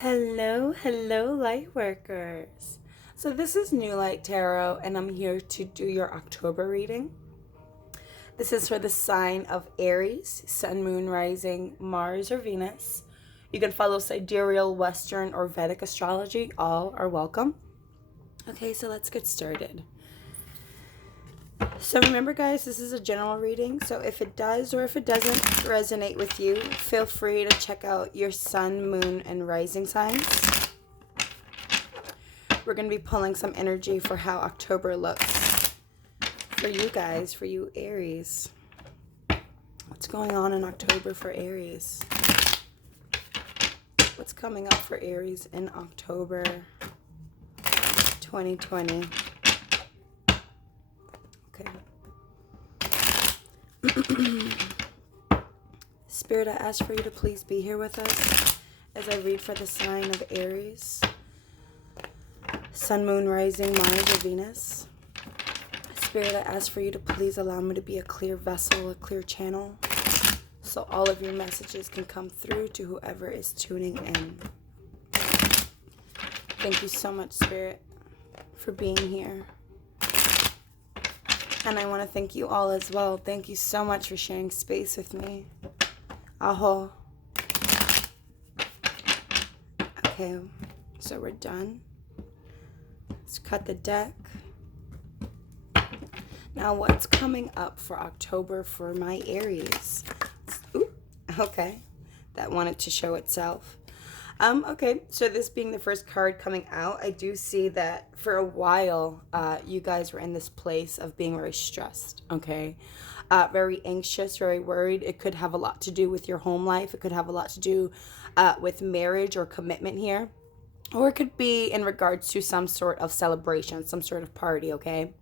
Hello, light workers. So, this is New Light Tarot, and I'm here to do your October reading. This is for the sign of Aries, Sun, Moon, Rising, Mars, or Venus. You can follow sidereal, Western, or Vedic astrology. All are welcome. Okay, so let's get started. So remember, guys, this is a general reading. So if it does or if it doesn't resonate with you, feel free to check out your sun, moon, and rising signs. We're going to be pulling some energy for how October looks for you guys, for you Aries. What's going on in October for Aries? What's coming up for Aries in October 2020? Okay. Spirit, I ask for you to please be here with us as I read for the sign of Aries. Sun, Moon, Rising, Mars, or Venus. Spirit, I ask for you to please allow me to be a clear vessel, a clear channel, so all of your messages can come through to whoever is tuning in. Thank you so much, Spirit, for being here. And I want to thank you all as well. Thank you so much for sharing space with me. Aho. Okay, so we're done. Let's cut the deck. Now, what's coming up for October for my Aries? Ooh, okay. That wanted to show itself. Okay, so this being the first card coming out, I do see that for a while, you guys were in this place of being very stressed, okay? Very anxious, very worried. It could have a lot to do with your home life. It could have a lot to do with marriage or commitment here. Or it could be in regards to some sort of celebration, some sort of party, okay?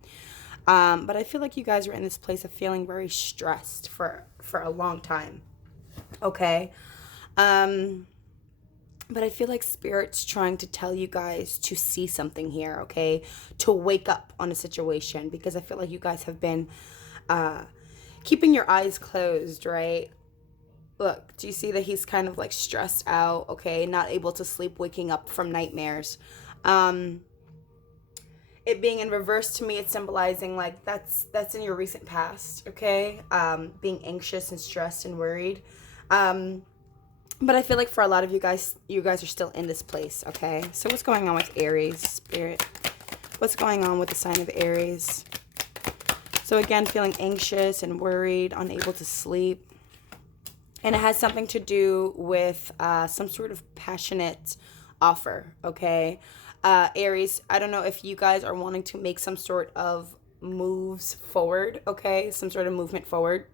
But I feel like you guys were in this place of feeling very stressed for a long time, okay? But I feel like Spirit's trying to tell you guys to see something here, okay? To wake up on a situation, because I feel like you guys have been keeping your eyes closed, right? Look, do you see that he's kind of like stressed out, okay? Not able to sleep, waking up from nightmares. It being in reverse, to me, it's symbolizing like that's in your recent past, okay? Being anxious and stressed and worried. But I feel like for a lot of you guys are still in this place, okay? So what's going on with Aries, Spirit? What's going on with the sign of Aries? So again, feeling anxious and worried, unable to sleep. And it has something to do with some sort of passionate offer, okay? Aries, I don't know if you guys are wanting to make some sort of moves forward, okay? Some sort of movement forward.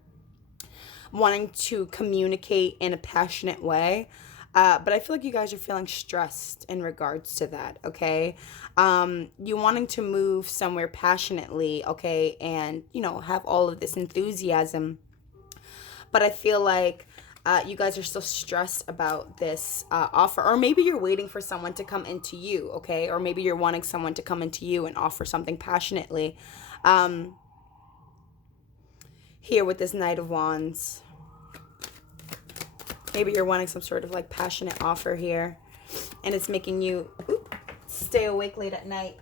Wanting to communicate in a passionate way. But I feel like you guys are feeling stressed in regards to that, okay? You wanting to move somewhere passionately, okay? And, have all of this enthusiasm. But I feel like you guys are still stressed about this offer. Or maybe you're waiting for someone to come into you, okay? Or maybe you're wanting someone to come into you and offer something passionately. Here with this Knight of Wands. Maybe you're wanting some sort of like passionate offer here. And it's making you stay awake late at night.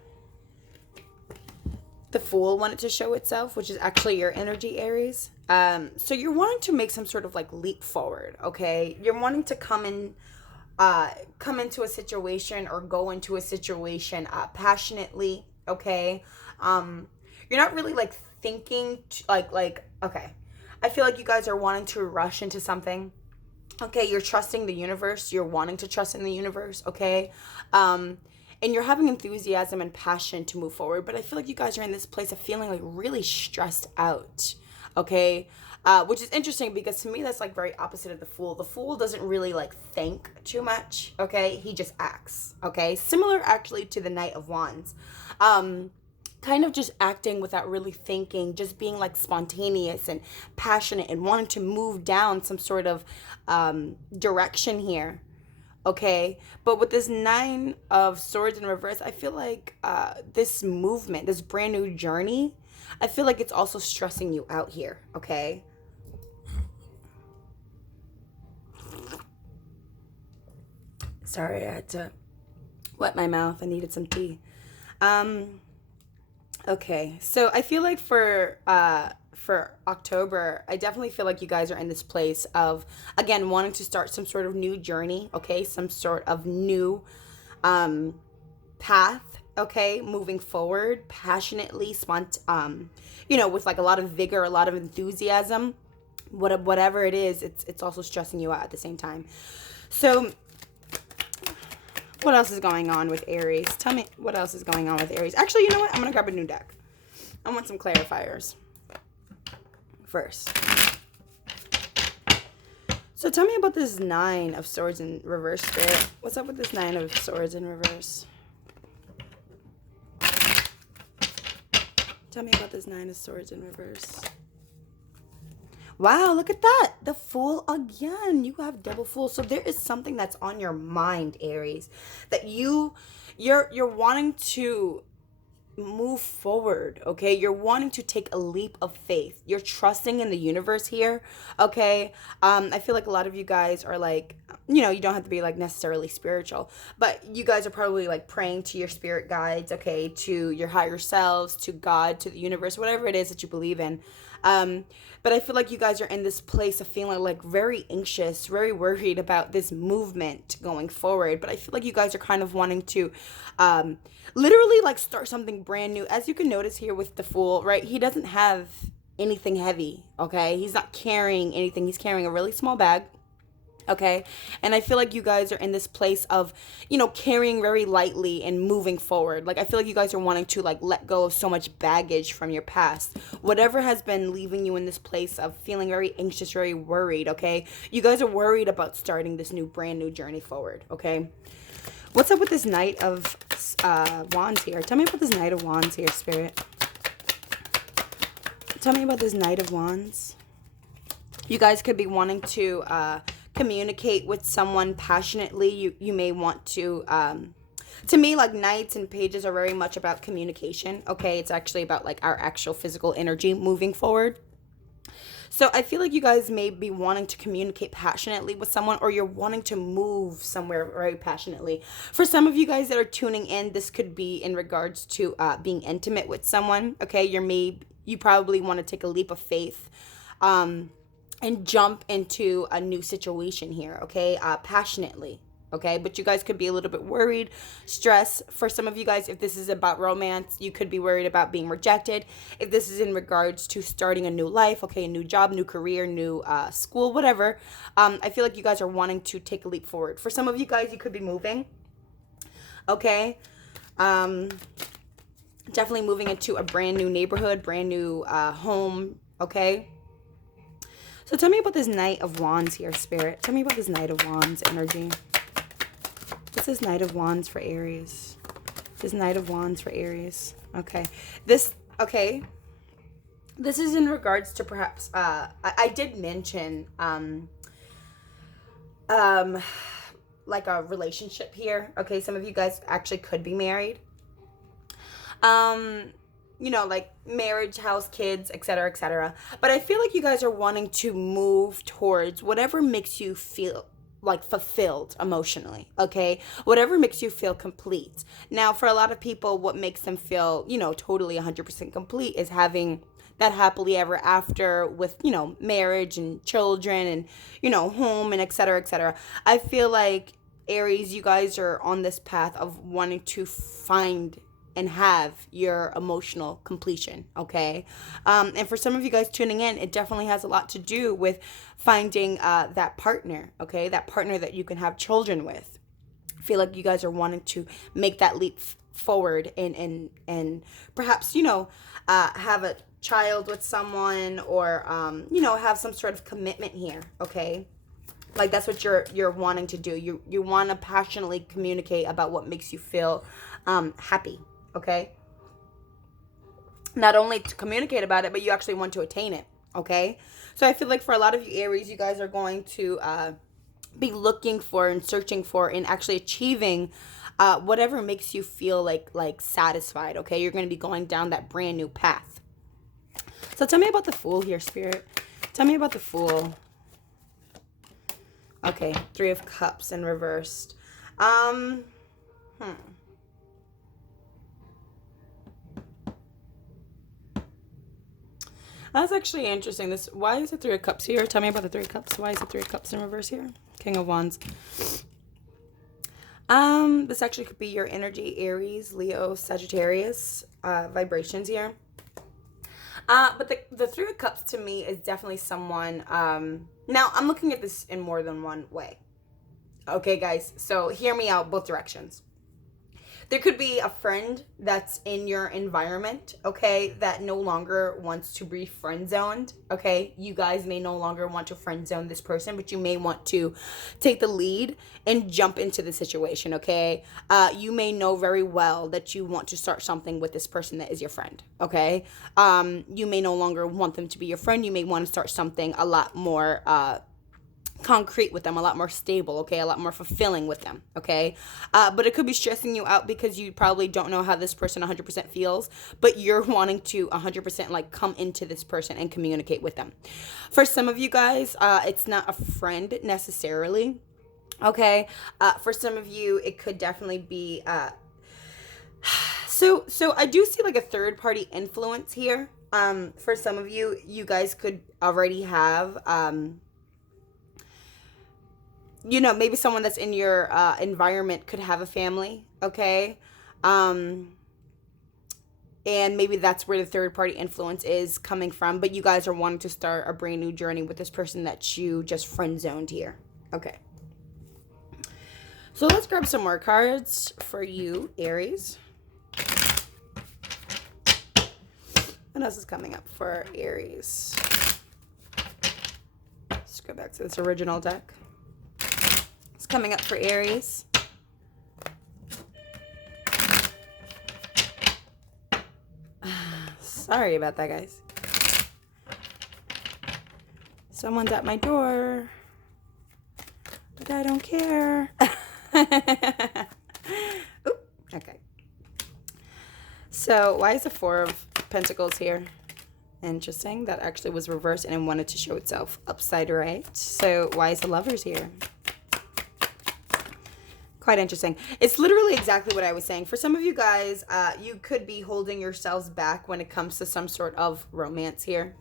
The Fool wanted to show itself, which is actually your energy, Aries. So you're wanting to make some sort of like leap forward, okay? You're wanting to come into a situation or go into a situation passionately, okay? You're not really like thinking okay. I feel like you guys are wanting to rush into something. Okay, you're trusting the universe. You're wanting to trust in the universe, okay? And you're having enthusiasm and passion to move forward. But I feel like you guys are in this place of feeling like really stressed out, okay? Which is interesting because to me that's like very opposite of the Fool. The Fool doesn't really like think too much, okay? He just acts, okay? Similar actually to the Knight of Wands. Kind of just acting without really thinking, just being like spontaneous and passionate and wanting to move down some sort of direction here, okay? But with this Nine of Swords in reverse, I feel like this movement, this brand new journey, I feel like it's also stressing you out here, okay? Sorry, I had to wet my mouth. I needed some tea. Okay, so I feel like for October, I definitely feel like you guys are in this place of, again, wanting to start some sort of new journey, okay? Some sort of new path, okay? Moving forward passionately, with like a lot of vigor, a lot of enthusiasm. Whatever it is, it's also stressing you out at the same time. So what else is going on with Aries? Tell me what else is going on with Aries. Actually, you know what? I'm going to grab a new deck. I want some clarifiers first. So tell me about this Nine of Swords in reverse, Spirit. What's up with this Nine of Swords in reverse? Tell me about this Nine of Swords in reverse. Wow, look at that. The Fool again. You have double Fool. So there is something that's on your mind, Aries, that you're wanting to move forward, okay? You're wanting to take a leap of faith. You're trusting in the universe here, okay? I feel like a lot of you guys are like, you don't have to be like necessarily spiritual, but you guys are probably like praying to your spirit guides, okay? To your higher selves, to God, to the universe, whatever it is that you believe in. But I feel like you guys are in this place of feeling like very anxious, very worried about this movement going forward. But I feel like you guys are kind of wanting to literally like start something brand new. As you can notice here with the Fool, right? He doesn't have anything heavy, okay? He's not carrying anything. He's carrying a really small bag. Okay. And I feel like you guys are in this place of, carrying very lightly and moving forward. Like, I feel like you guys are wanting to like let go of so much baggage from your past. Whatever has been leaving you in this place of feeling very anxious, very worried. Okay. You guys are worried about starting this brand new journey forward. Okay. What's up with this Knight of Wands here? Tell me about this Knight of Wands here, Spirit. Tell me about this Knight of Wands. You guys could be wanting to communicate with someone passionately. You may want to me, like, Knights and Pages are very much about communication, okay? It's actually about like our actual physical energy moving forward. So I feel like you guys may be wanting to communicate passionately with someone, or you're wanting to move somewhere very passionately. For some of you guys that are tuning in, this could be in regards to being intimate with someone, okay? You probably want to take a leap of faith and jump into a new situation here, okay? Passionately, okay? But you guys could be a little bit worried, stressed. For some of you guys, if this is about romance, you could be worried about being rejected. If this is in regards to starting a new life, okay, a new job, new career, new school, whatever, I feel like you guys are wanting to take a leap forward. For some of you guys, you could be moving, okay? Definitely moving into a brand new neighborhood, brand new home, okay? So tell me about this Knight of Wands here, Spirit. Tell me about this Knight of Wands energy. What's this Knight of Wands for Aries? This Knight of Wands for Aries. Okay. This is in regards to perhaps, I did mention, like a relationship here. Okay, some of you guys actually could be married. Like marriage, house, kids, etc., etc. But I feel like you guys are wanting to move towards whatever makes you feel like fulfilled emotionally, okay? Whatever makes you feel complete. Now, for a lot of people, what makes them feel, totally 100% complete is having that happily ever after with, marriage and children and, home and etc., etc. I feel like, Aries, you guys are on this path of wanting to find and have your emotional completion, okay? And for some of you guys tuning in, it definitely has a lot to do with finding that partner, okay? That partner that you can have children with. I feel like you guys are wanting to make that leap forward and perhaps, have a child with someone, or, have some sort of commitment here, okay? Like, that's what you're wanting to do. You want to passionately communicate about what makes you feel happy. Okay? Not only to communicate about it, but you actually want to attain it. Okay? So I feel like for a lot of you Aries, you guys are going to be looking for and searching for and actually achieving whatever makes you feel like satisfied. Okay? You're going to be going down that brand new path. So tell me about the Fool here, Spirit. Tell me about the Fool. Okay, Three of Cups in reversed. Um, hmm. That's actually interesting. Why is the Three of Cups here? Tell me about the Three of Cups. Why is the Three of Cups in reverse here? King of Wands. This actually could be your energy, Aries, Leo, Sagittarius, vibrations here. But the Three of Cups to me is definitely someone, now I'm looking at this in more than one way. Okay, guys, so hear me out both directions. There could be a friend that's in your environment, okay, that no longer wants to be friend zoned, okay? You guys may no longer want to friend zone this person, but you may want to take the lead and jump into the situation, okay? You may know very well that you want to start something with this person that is your friend, okay? You may no longer want them to be your friend. You may want to start something a lot more, concrete with them, a lot more stable, okay, a lot more fulfilling with them, okay, but it could be stressing you out because you probably don't know how this person 100% feels, but you're wanting to 100% like come into this person and communicate with them. For some of you guys, it's not a friend necessarily, okay. For some of you, it could definitely be so I do see like a third party influence here. For some of you, you guys could already have maybe someone that's in your environment could have a family, okay? And maybe that's where the third party influence is coming from, but you guys are wanting to start a brand new journey with this person that you just friend zoned here, okay? So let's grab some more cards for you, Aries. What else is coming up for Aries? Let's go back to this original deck. Coming up for Aries. Sorry about that, guys. Someone's at my door, but I don't care. Oop, okay. So why is the Four of Pentacles here? Interesting. That actually was reversed and it wanted to show itself upside right. So why is the Lovers here? Quite interesting. It's literally exactly what I was saying. For some of you guys, you could be holding yourselves back when it comes to some sort of romance here.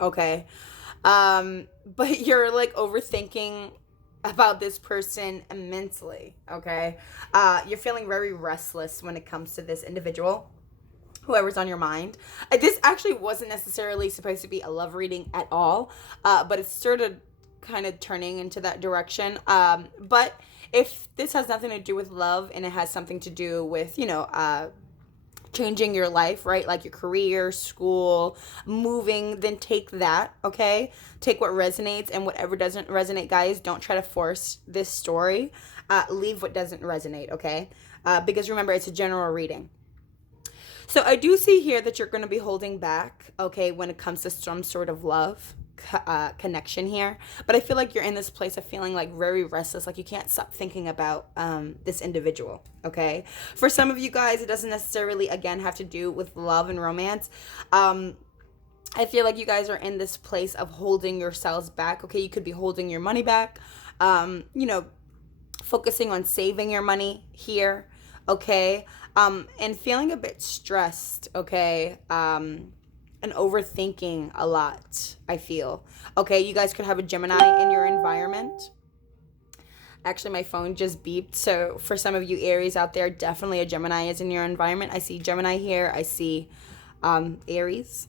Okay. But you're like overthinking about this person immensely. Okay. You're feeling very restless when it comes to this individual, whoever's on your mind. This actually wasn't necessarily supposed to be a love reading at all, but it's sort of kind of turning into that direction. But if this has nothing to do with love and it has something to do with, changing your life, right? Like your career, school, moving, then take that, okay? Take what resonates, and whatever doesn't resonate, guys, don't try to force this story. Leave what doesn't resonate, okay? Because remember, it's a general reading. So I do see here that you're going to be holding back, okay, when it comes to some sort of love connection here, but I feel like you're in this place of feeling like very restless, like you can't stop thinking about this individual, okay? For some of you guys, it doesn't necessarily, again, have to do with love and romance. I feel like you guys are in this place of holding yourselves back, okay? You could be holding your money back, focusing on saving your money here, okay? And feeling a bit stressed, okay? And overthinking a lot, I feel. Okay, you guys could have a Gemini in your environment. Actually, my phone just beeped. So for some of you Aries out there, definitely a Gemini is in your environment. I see Gemini here. I see Aries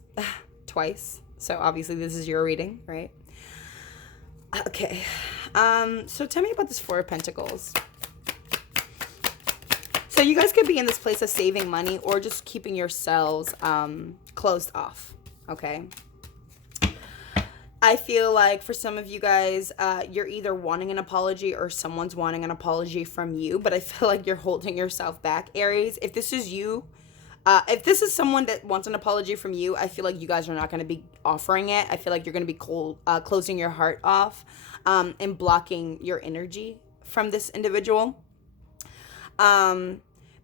twice. So obviously this is your reading, right? Okay. So tell me about this Four of Pentacles. So you guys could be in this place of saving money or just keeping yourselves closed off, okay? I feel like for some of you guys, you're either wanting an apology or someone's wanting an apology from you, but I feel like you're holding yourself back, Aries. If this is you, if this is someone that wants an apology from you, I feel like you guys are not going to be offering it. I feel like you're going to be closing your heart off and blocking your energy from this individual.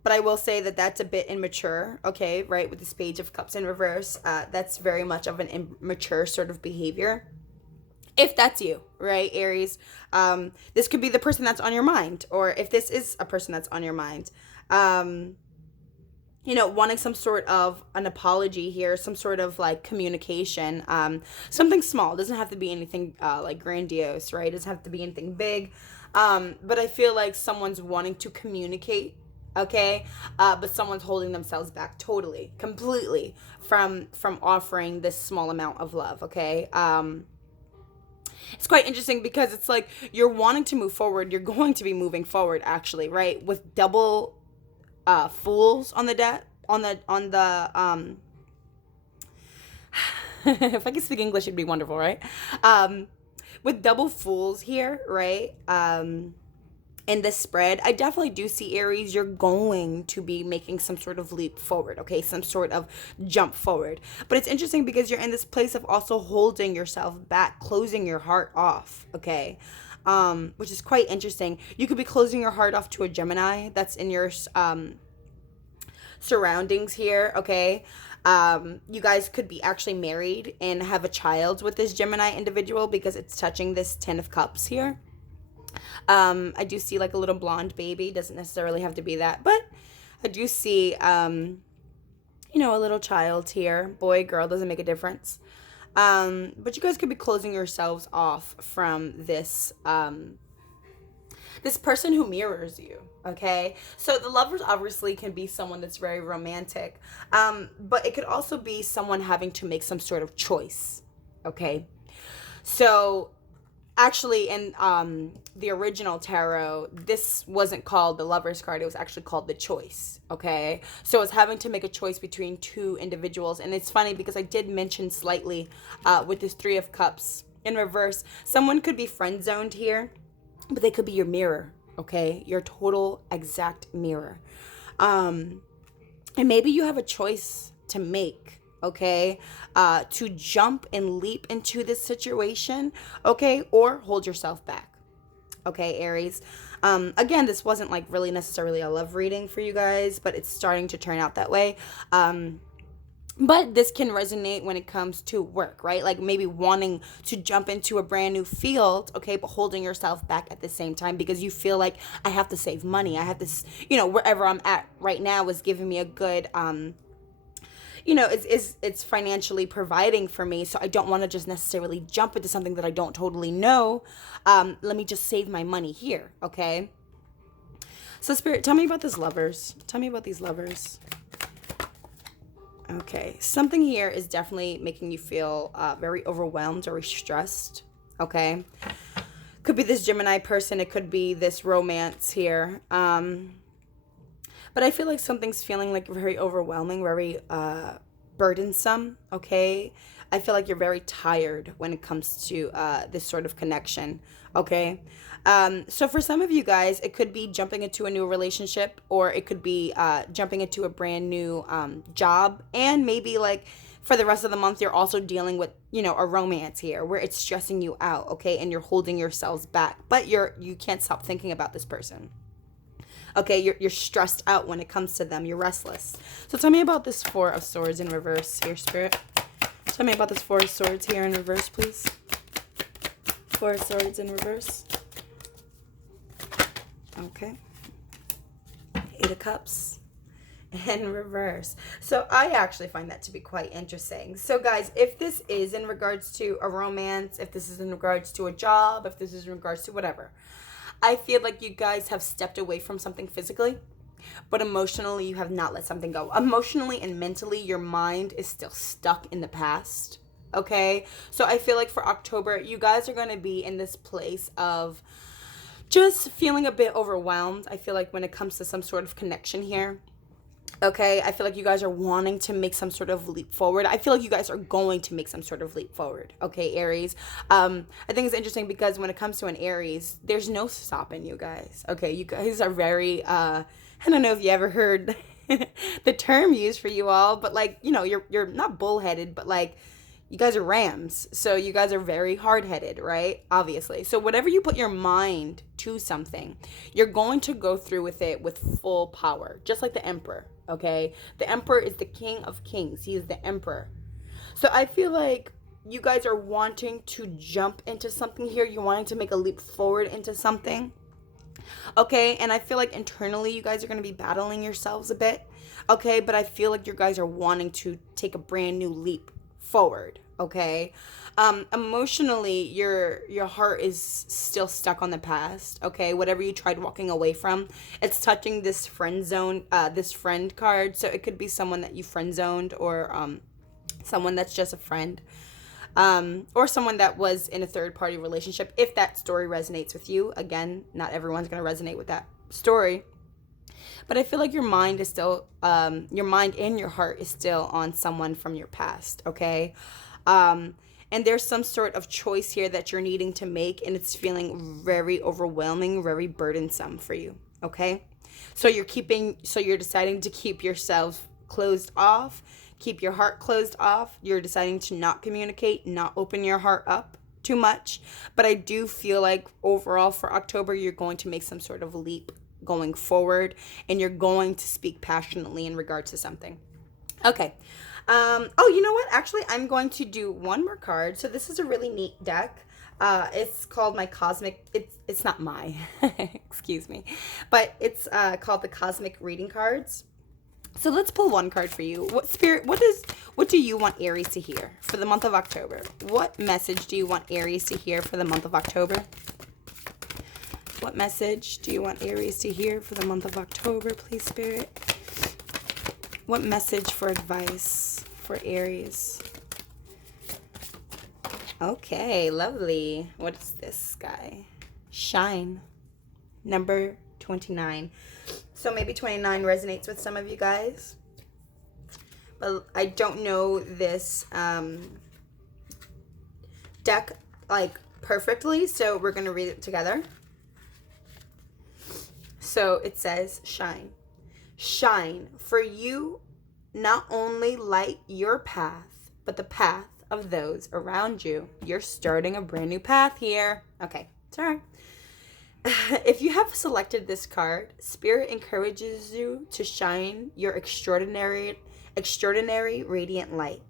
But I will say that that's a bit immature, okay, right? With this Page of Cups in reverse, that's very much of an immature sort of behavior. if that's you, right, Aries. This could be the person that's on your mind, or if this is a person that's on your mind, wanting some sort of an apology here, some sort of like communication, something small. It doesn't have to be anything like grandiose, right? It doesn't have to be anything big. But I feel like someone's wanting to communicate, okay? But someone's holding themselves back totally, completely from offering this small amount of love, okay? It's quite interesting because it's like you're wanting to move forward. You're going to be moving forward, actually, right? With double fools on the debt, on the if I could speak English, it'd be wonderful, right? With double fools here, right? In this spread, I definitely do see, Aries, you're going to be making some sort of leap forward, okay? Some sort of jump forward. But it's interesting because you're in this place of also holding yourself back, closing your heart off, okay? Which is quite interesting. You could be closing your heart off to a Gemini that's in your surroundings here, okay? You guys could be actually married and have a child with this Gemini individual because it's touching this 10 of Cups here. I do see like a little blonde baby. Doesn't necessarily have to be that, but I do see, a little child here. Boy, girl, doesn't make a difference. But you guys could be closing yourselves off from this, this person who mirrors you, okay? So the Lovers obviously can be someone that's very romantic, but it could also be someone having to make some sort of choice, okay? So actually, in the original tarot, this wasn't called the Lover's card. It was actually called the Choice, okay? So it's having to make a choice between two individuals. And it's funny because I did mention slightly with this Three of Cups in reverse, someone could be friend-zoned here, but they could be your mirror, okay? Your total exact mirror. And maybe you have a choice to make, okay? To jump and leap into this situation, okay? Or hold yourself back, okay, Aries? Again, this wasn't like really necessarily a love reading for you guys, but it's starting to turn out that way. But this can resonate when it comes to work, right? Like maybe wanting to jump into a brand new field, okay, but holding yourself back at the same time because you feel like I have to save money. I have to, wherever I'm at right now is giving me a good, it's financially providing for me. So I don't want to just necessarily jump into something that I don't totally know. Let me just save my money here, okay? So Spirit, tell me about this Lovers. Tell me about these Lovers. Okay, something here is definitely making you feel very overwhelmed or stressed, okay? Could be this Gemini person. It could be this romance here. But I feel like something's feeling like very overwhelming, very burdensome, okay? I feel like you're very tired when it comes to this sort of connection, okay? So for some of you guys, it could be jumping into a new relationship, or it could be jumping into a brand new job. And maybe like for the rest of the month, you're also dealing with, a romance here where it's stressing you out, okay? And you're holding yourselves back, but you can't stop thinking about this person. Okay, you're stressed out when it comes to them. You're restless. So tell me about this Four of Swords in reverse here, Spirit. Tell me about this Four of Swords here in reverse, please. Four of Swords in reverse. Okay. Eight of Cups in reverse. So I actually find that to be quite interesting. So guys, if this is in regards to a romance, if this is in regards to a job, if this is in regards to whatever, I feel like you guys have stepped away from something physically, but emotionally you have not let something go. Emotionally and mentally, your mind is still stuck in the past, okay? So I feel like for October, you guys are going to be in this place of just feeling a bit overwhelmed. I feel like when it comes to some sort of connection here, okay, I feel like you guys are wanting to make some sort of leap forward. I feel like you guys are going to make some sort of leap forward, okay, Aries? I think it's interesting because when it comes to an Aries, there's no stopping you guys, okay? You guys are very, I don't know if you ever heard the term used for you all, but like, you're not bullheaded, but like, you guys are rams. So you guys are very hard-headed, right? Obviously. So whatever you put your mind to something, you're going to go through with it with full power, just like the Emperor, okay? The Emperor is the King of Kings. He is the Emperor. So I feel like you guys are wanting to jump into something here. You're wanting to make a leap forward into something. Okay, and I feel like internally you guys are going to be battling yourselves a bit. Okay, but I feel like you guys are wanting to take a brand new leap forward. Okay, emotionally your heart is still stuck on the past. Okay, whatever you tried walking away from, it's touching this friend zone, this friend card. So it could be someone that you friend zoned, or someone that's just a friend, or someone that was in a third party relationship. If that story resonates with you, again, not everyone's going to resonate with that story, but I feel like your mind is still, your mind and your heart is still on someone from your past. Okay, and there's some sort of choice here that you're needing to make, and it's feeling very overwhelming, very burdensome for you. Okay, so you're deciding to keep yourself closed off, keep your heart closed off. You're deciding to not communicate, not open your heart up too much. But I do feel like overall for October, you're going to make some sort of leap going forward, and you're going to speak passionately in regards to something. Okay. Oh, you know what? Actually, I'm going to do one more card. So this is a really neat deck. It's called my Cosmic. It's not my, excuse me, but it's called the Cosmic Reading Cards. So let's pull one card for you. What do you want Aries to hear for the month of October? What message do you want Aries to hear for the month of October? What message do you want Aries to hear for the month of October, please, Spirit? What message for advice for Aries? Okay, lovely. What is this guy? Shine. Number 29. So maybe 29 resonates with some of you guys. But I don't know this deck like perfectly, so we're going to read it together. So it says, shine. Shine, for you not only light your path, but the path of those around you. You're starting a brand new path here. Okay, sorry. If you have selected this card, Spirit encourages you to shine your extraordinary radiant light.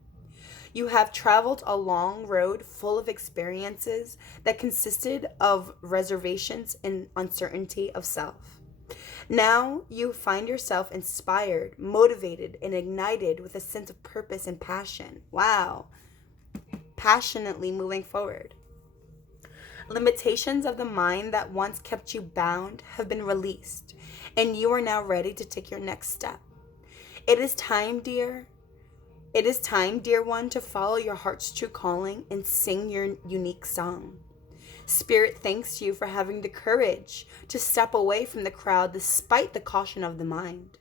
You have traveled a long road full of experiences that consisted of reservations and uncertainty of self. Now you find yourself inspired, motivated, and ignited with a sense of purpose and passion. Wow. Passionately moving forward. Limitations of the mind that once kept you bound have been released, and you are now ready to take your next step. It is time, dear one, to follow your heart's true calling and sing your unique song. Spirit thanks you for having the courage to step away from the crowd despite the caution of the mind.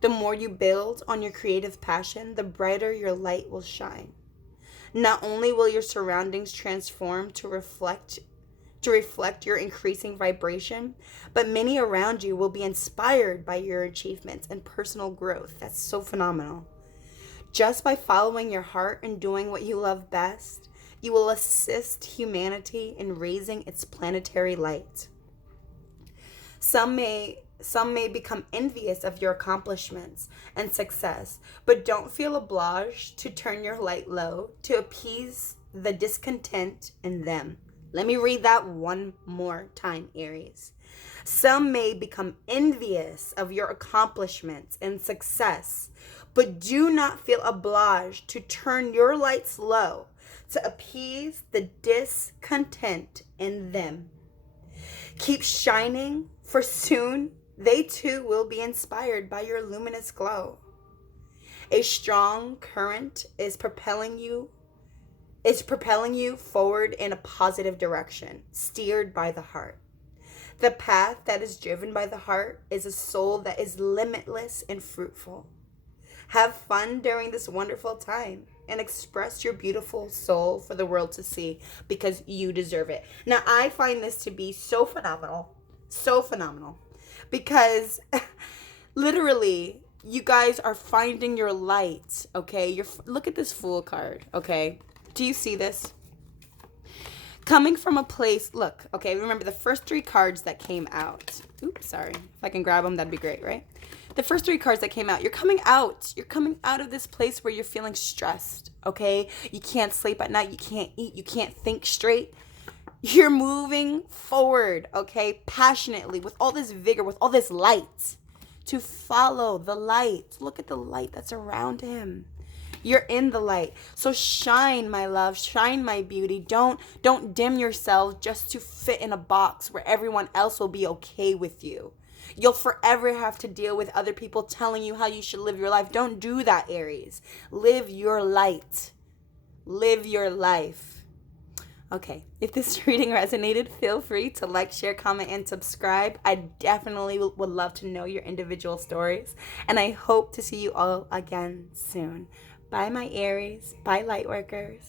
The more you build on your creative passion, the brighter your light will shine. Not only will your surroundings transform to reflect your increasing vibration, but many around you will be inspired by your achievements and personal growth. That's so phenomenal. Just by following your heart and doing what you love best, you will assist humanity in raising its planetary light. Some may become envious of your accomplishments and success, but don't feel obliged to turn your light low to appease the discontent in them. Let me read that one more time, Aries. Some may become envious of your accomplishments and success, but do not feel obliged to turn your lights low to appease the discontent in them. Keep shining, for soon they too will be inspired by your luminous glow. A strong current is propelling you forward in a positive direction, steered by the heart. The path that is driven by the heart is a soul that is limitless and fruitful. Have fun during this wonderful time and express your beautiful soul for the world to see, because you deserve it. Now, I find this to be so phenomenal, because literally you guys are finding your light. Okay, look at this Fool card. Okay, do you see this? Coming from a place, look, okay, remember the first three cards that came out. Oops, sorry. If I can grab them, that'd be great, right? The first three cards that came out, you're coming out of this place where you're feeling stressed, okay? You can't sleep at night. You can't eat. You can't think straight. You're moving forward, okay? Passionately, with all this vigor, with all this light, to follow the light. Look at the light that's around him. You're in the light. So shine, my love. Shine, my beauty. Don't dim yourself just to fit in a box where everyone else will be okay with you. You'll forever have to deal with other people telling you how you should live your life. Don't do that, Aries. Live your light. Live your life. Okay, if this reading resonated, feel free to like, share, comment, and subscribe. I definitely would love to know your individual stories. And I hope to see you all again soon. Bye, my Aries. Bye, Lightworkers.